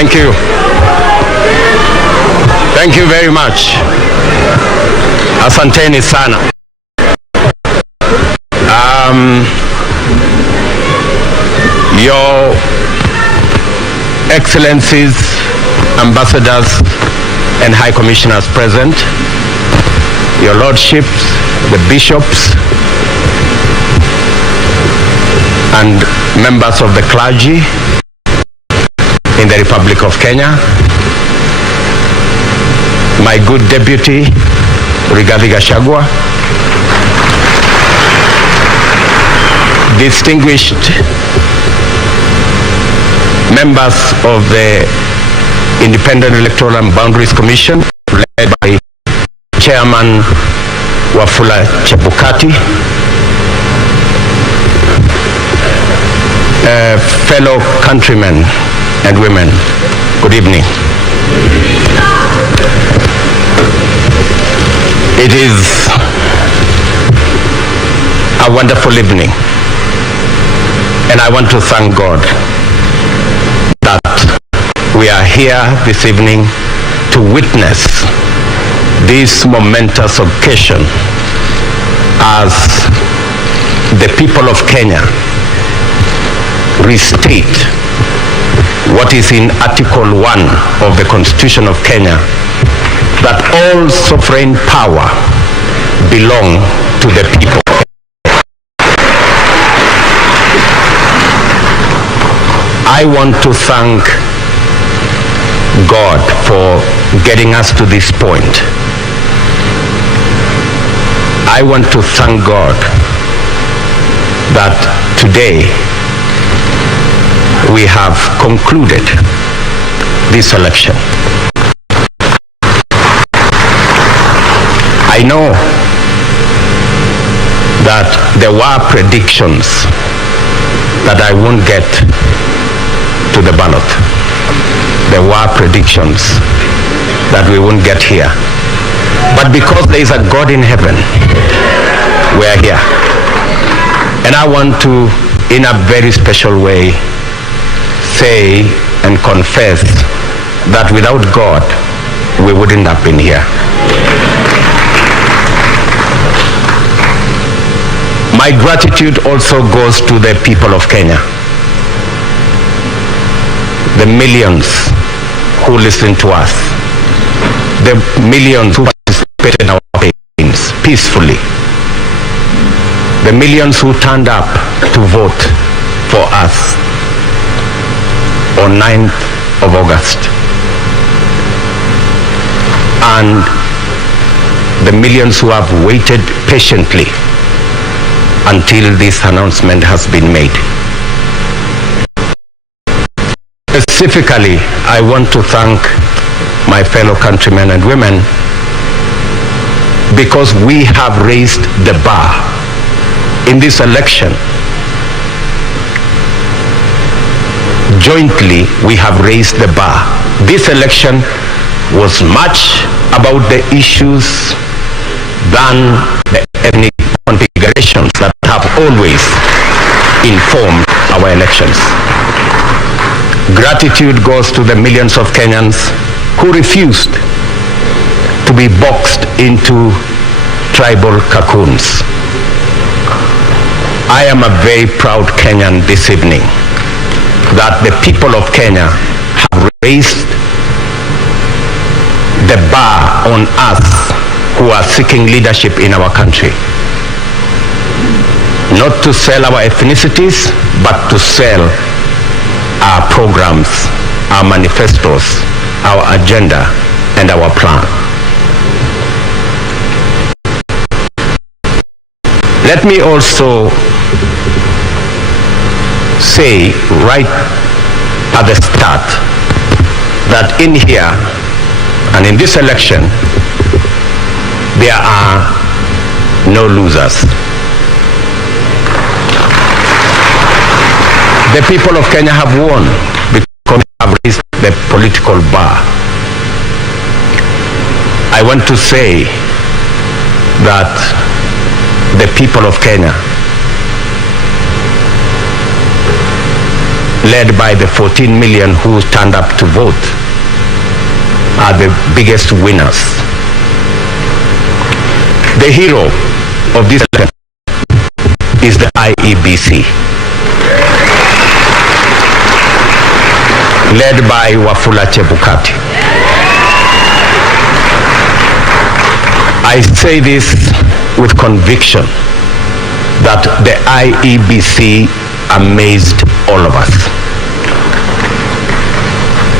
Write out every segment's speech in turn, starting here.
Thank you. Thank you very much. Asanteni sana. Your Excellencies, Ambassadors and High Commissioners present, Your Lordships, the Bishops, and members of the clergy in the Republic of Kenya, my good Deputy, Rigathi Gachagua, distinguished members of the Independent Electoral and Boundaries Commission, led by Chairman Wafula Chebukati, fellow countrymen and women, good evening. It is a wonderful evening, and I want to thank God that we are here this evening to witness this momentous occasion as the people of Kenya restate what is in Article 1 of the Constitution of Kenya, that all sovereign power belong to the people. I want to thank God for getting us to this point. I want to thank God that today we have concluded this election. I know that there were predictions that I won't get to the ballot. There were predictions that we won't get here. But because there is a God in heaven, we are here. And I want to, in a very special way, say and confess that without God, we wouldn't have been here. My gratitude also goes to the people of Kenya, the millions who listen to us, the millions who participated in our campaigns peacefully, the millions who turned up to vote for us on 9th of August, and the millions who have waited patiently until this announcement has been made. Specifically, I want to thank my fellow countrymen and women because we have raised the bar in this election. Jointly, we have raised the bar. This election was much about the issues than the ethnic configurations that have always informed our elections. Gratitude goes to the millions of Kenyans who refused to be boxed into tribal cocoons. I am a very proud Kenyan this evening that the people of Kenya have raised the bar on us who are seeking leadership in our country. Not to sell our ethnicities, but to sell our programs, our manifestos, our agenda, and our plan. Let me also say right at the start that in here and in this election, there are no losers. The people of Kenya have won because they have raised the political bar. I want to say that the people of Kenya led by the 14 million who stand up to vote, are the biggest winners. The hero of this election is the IEBC, led by Wafula Chebukati. I say this with conviction that the IEBC amazed all of us.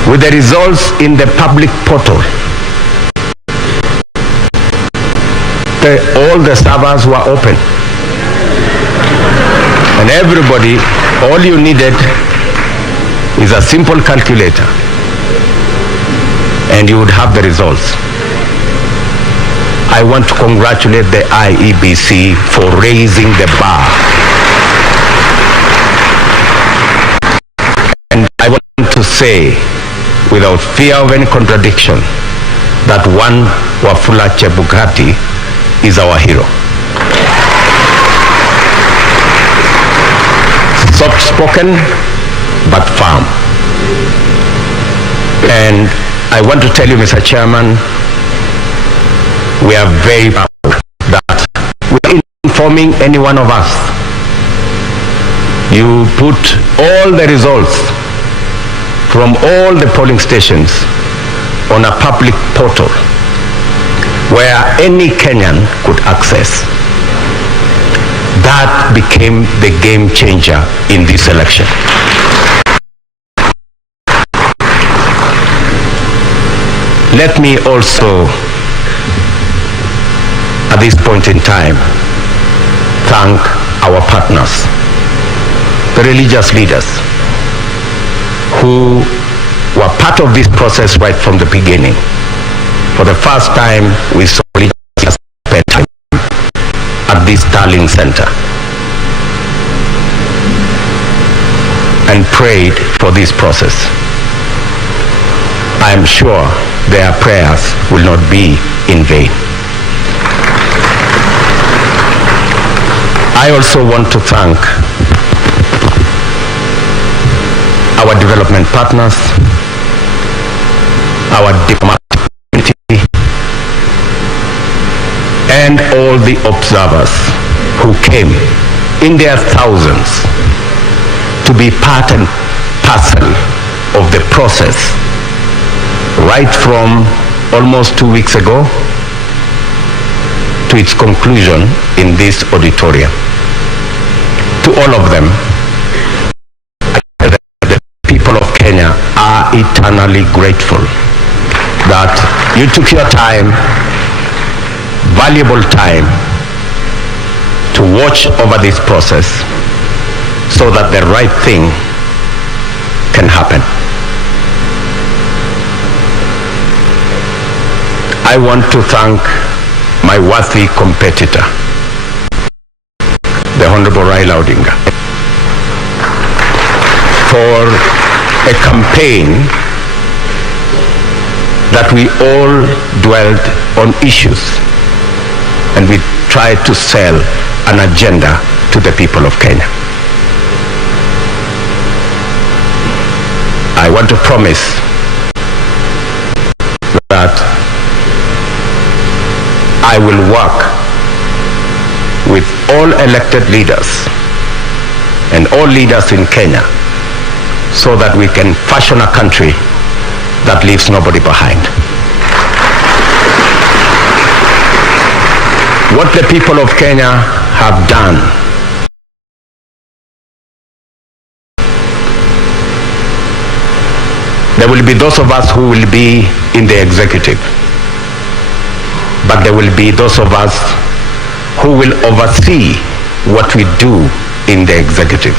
With the results in the public portal, all the servers were open. And everybody, all you needed is a simple calculator and you would have the results. I want to congratulate the IEBC for raising the bar. And I want to say, without fear of any contradiction, that one Wafula Chebukati is our hero. Soft-spoken, but firm. And I want to tell you, Mr. Chairman, we are very proud that without informing any one of us, you put all the results from all the polling stations on a public portal where any Kenyan could access. That became the game changer in this election. Let me also, at this point in time, thank our partners, the religious leaders who were part of this process right from the beginning. For the first time, we saw religious spend time at this Darling Center and prayed for this process. I am sure their prayers will not be in vain. I also want to thank our development partners, our diplomatic community, and all the observers who came in their thousands to be part and parcel of the process right from almost 2 weeks ago to its conclusion in this auditorium. To all of them, the people of Kenya are eternally grateful that you took your time, valuable time, to watch over this process so that the right thing can happen. I want to thank my worthy competitor, the Honorable Raila Odinga, for a campaign that we all dwelled on issues and we tried to sell an agenda to the people of Kenya. I want to promise that I will work with all elected leaders and all leaders in Kenya so that we can fashion a country that leaves nobody behind. What the people of Kenya have done there will be those of us who will be in the executive, but there will be those of us who will oversee what we do in the executive.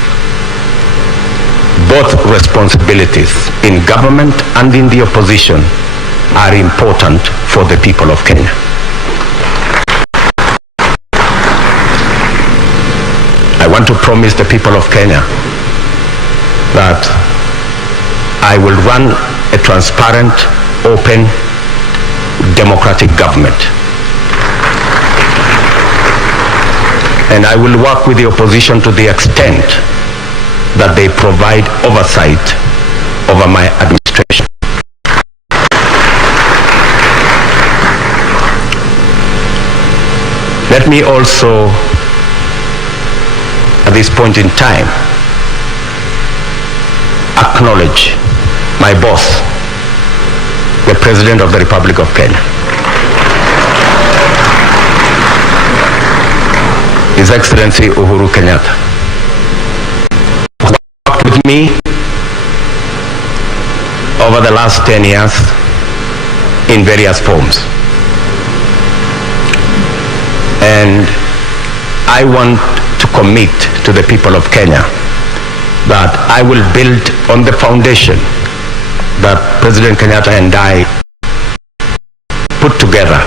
Both responsibilities in government and in the opposition are important for the people of Kenya. I want to promise the people of Kenya that I will run a transparent, open, democratic government. And I will work with the opposition to the extent that they provide oversight over my administration. Let me also, at this point in time, acknowledge my boss, the President of the Republic of Kenya. His Excellency Uhuru Kenyatta, who worked with me over the last 10 years in various forms. And I want to commit to the people of Kenya that I will build on the foundation that President Kenyatta and I put together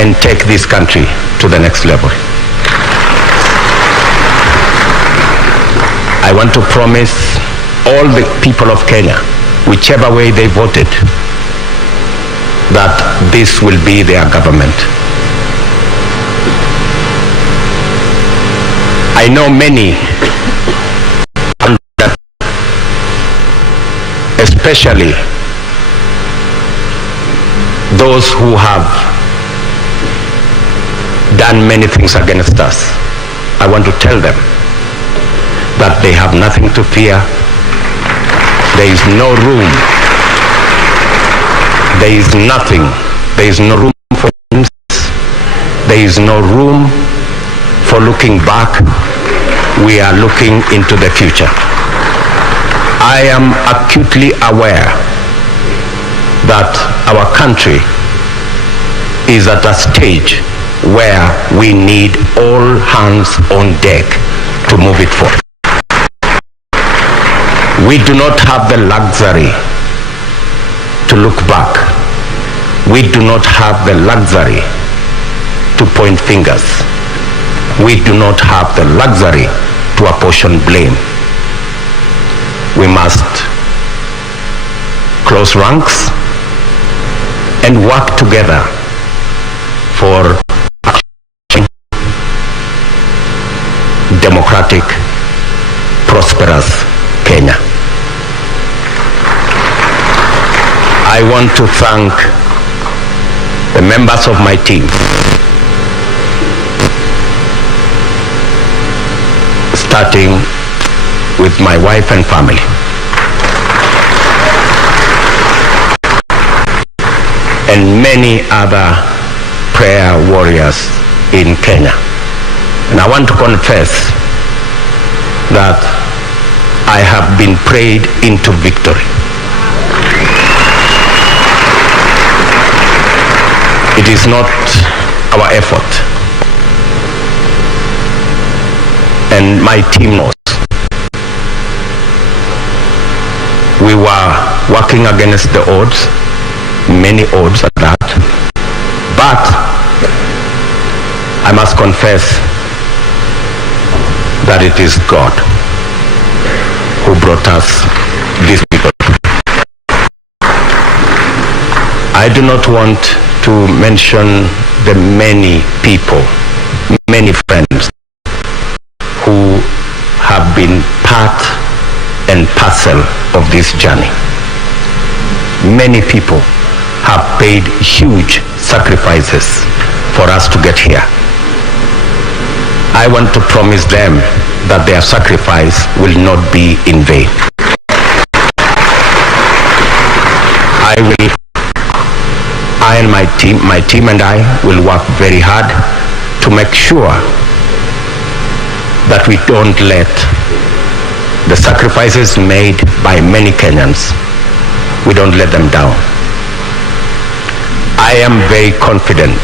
and take this country to the next level. I want to promise all the people of Kenya, whichever way they voted, that this will be their government. I know many, especially those who have done many things against us. I want to tell them that they have nothing to fear. There is no room. There is nothing. There is no room for games. There is no room for looking back. We are looking into the future. I am acutely aware that our country is at a stage where we need all hands on deck to move it forward. We do not have the luxury to look back. We do not have the luxury to point fingers. We do not have the luxury to apportion blame. We must close ranks and work together for democratic, prosperous Kenya. I want to thank the members of my team, starting with my wife and family. And many other prayer warriors in Kenya. And I want to confess that I have been prayed into victory. It is not our effort. And my team knows. We were working against the odds, many odds at that. But I must confess that it is God who brought us this people. I do not want to mention the many people, many friends who have been part and parcel of this journey. Many people have paid huge sacrifices for us to get here. I want to promise them that their sacrifice will not be in vain. I and my team and I will work very hard to make sure that we don't let the sacrifices made by many Kenyans, we don't let them down. I am very confident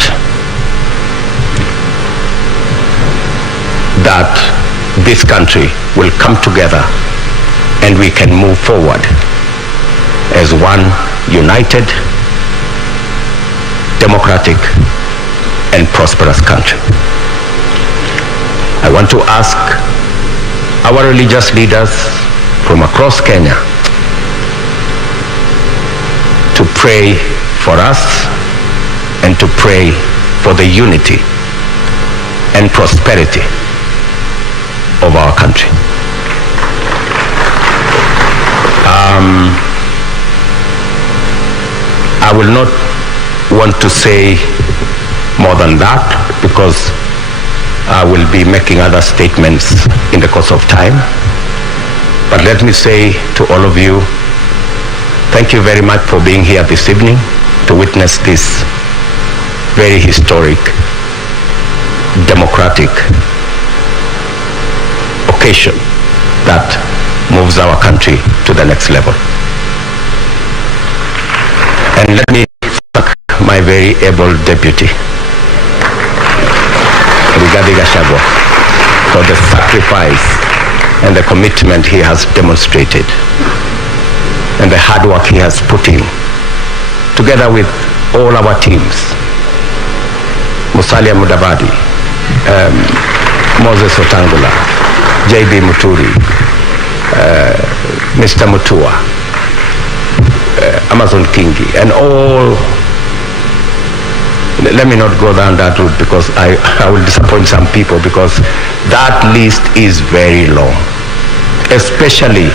that this country will come together and we can move forward as one united, democratic, and prosperous country. I want to ask our religious leaders from across Kenya to pray for us and to pray for the unity and prosperity of our country. I will not want to say more than that because I will be making other statements in the course of time. But let me say to all of you, thank you very much for being here this evening to witness this very historic, democratic occasion that moves our country to the next level. And let me thank my very able deputy, Rigathi Gachagua, for the sacrifice and the commitment he has demonstrated and the hard work he has put in, together with all our teams, Musalia Mudavadi, Moses Otangula, J.B. Muturi, Mr. Mutua, Amazon Kingi, and all. Let me not go down that route because I will disappoint some people, because that list is very long, especially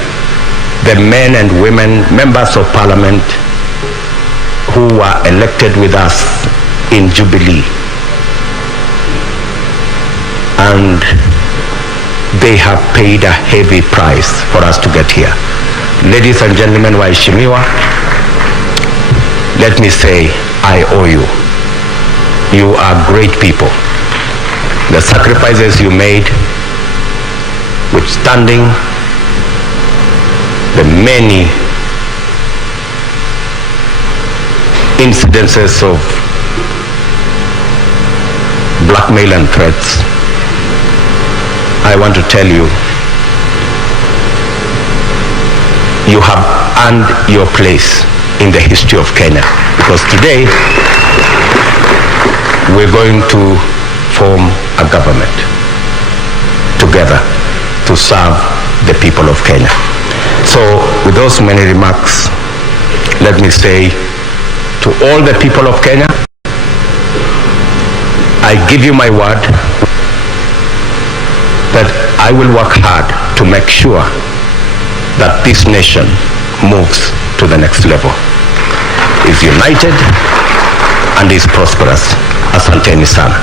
the men and women, members of parliament who were elected with us in Jubilee. And they have paid a heavy price for us to get here. Ladies and gentlemen, waheshimiwa, let me say, I owe you. You are great people. The sacrifices you made, withstanding the many incidences of blackmail and threats, I want to tell you, you have earned your place in the history of Kenya, because today we're going to form a government together to serve the people of Kenya. So with those many remarks, let me say to all the people of Kenya, I give you my word that I will work hard to make sure that this nation moves to the next level, is united and is prosperous. Asanteni sana.